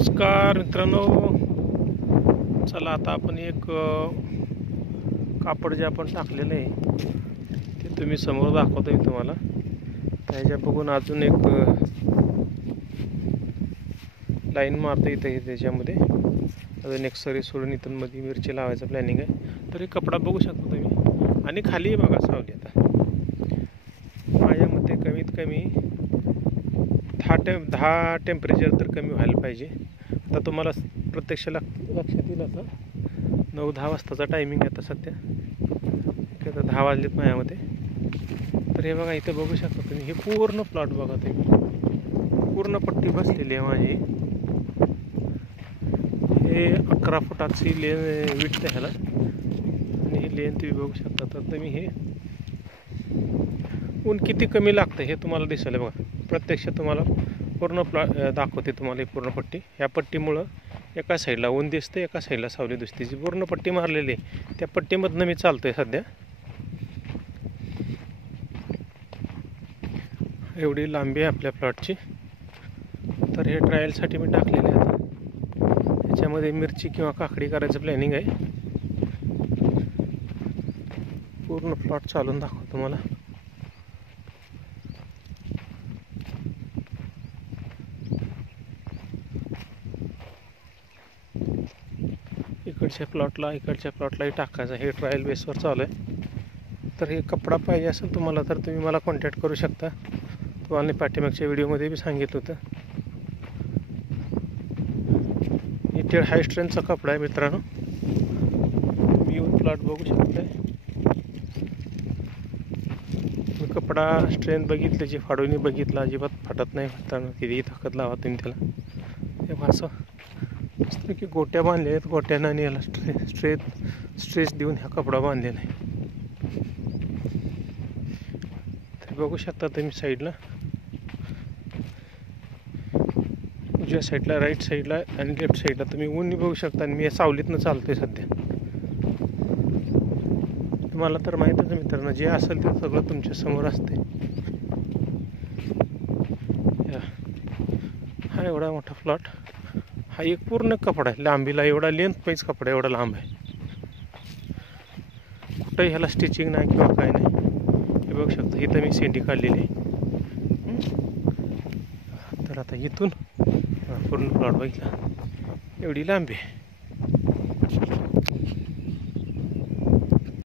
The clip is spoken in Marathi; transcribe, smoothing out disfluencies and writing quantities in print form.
नमस्कार मित्रांनो, चला आता आपण एक कापड जे आपण टाकलेलं आहे ते तुम्ही समोर दाखवतो मी तुम्हाला. त्याच्या बघून अजून एक लाईन मारता इथे त्याच्यामध्ये अजून एक सरी सोडून इथून मध्ये मिरची लावायचं प्लॅनिंग आहे. तर हे कपडा बघू शकता तुम्ही आणि खाली बघा सावली. आता माझ्या मते कमीत कमी 10 टेम्परेचर तर कमी व्हायला पाहिजे. आता तुम्हाला प्रत्यक्ष लक्षात येईल. आता 9-10 वाजताचा टायमिंग आहे आता सध्या. आता 10 वाजलेत माझ्यामध्ये. तर हे बघा इथे बघू शकता तुम्ही, हे पूर्ण प्लॉट बघा तुम्ही, पूर्ण पट्टी बसलेली आहे माझी. हे 11 फुटाची विड्थ आहे ह्याला आणि ही लेन तुम्ही बघू शकता. तर तुम्ही हे ऊन किती कमी लागतं हे तुम्हाला दिसेल बघा. प्रत्यक्ष तुम्हाला पूर्ण दाखवते तुम्हाला. ही पूर्ण पट्टी, ह्या पट्टीमुळं एका साईडला ऊन दिसते, एका साईडला सावली दिसते. जी पूर्ण पट्टी मारलेली आहे त्या पट्टीमधनं मी चालतोय सध्या. एवढी लांबी आहे आपल्या प्लॉटची. तर हे ट्रायलसाठी मी टाकलेले आहे. ह्याच्यामध्ये मिरची किंवा काकडी करायचं प्लॅनिंग आहे. पूर्ण प्लॉट चालून दाखवतो तुम्हाला. इकडच्या प्लॉटलाही टाकायचं. हे ट्रायल बेसवर चालू आहे. तर हे कपडा पाहिजे असेल तुम्हाला तर तुम्ही मला कॉन्टॅक्ट करू शकता. तुम्हाला पाठीमागच्या व्हिडिओमध्ये बी सांगितलं होतं. इथे हाय स्ट्रेंथचा कपडा आहे मित्रांनो. तुम्ही येऊन प्लॉट बघू शकता. मी कपडा स्ट्रेंथ बघितलं, जी फाडून बघितला, अजिबात फाटत नाही मित्रांनो. कितीही ताकद लावा तुम्ही त्याला. हे असं मस्त की गोट्या बांधल्या आहेत. गोट्यानं आणि याला स्ट्रेच देऊन ह्या कपडा बांधलेला आहे. तर बघू शकता तुम्ही साईडला, उजव्या साईडला, राईट साईडला आणि लेफ्ट साईडला तुम्ही ऊन बघू शकता. आणि मी सावलीतनं चालतोय सध्या. तुम्हाला तर माहीतच आहे मित्रांनो, जे असेल ते सगळं तुमच्या समोर असते. हा एवढा मोठा प्लॉट, हा एक पूर्ण कपडा आहे लांबीला. एवढा लेंथ पाहिजे कपडा, एवढा लांब आहे. कुठंही ह्याला स्टिचिंग नाही किंवा काय नाही. हे बघू शकता, इथं मी सेंडी काढलेली आहे. तर आता इथून पूर्ण प्लॉट बघितला, एवढी लांबी आहे.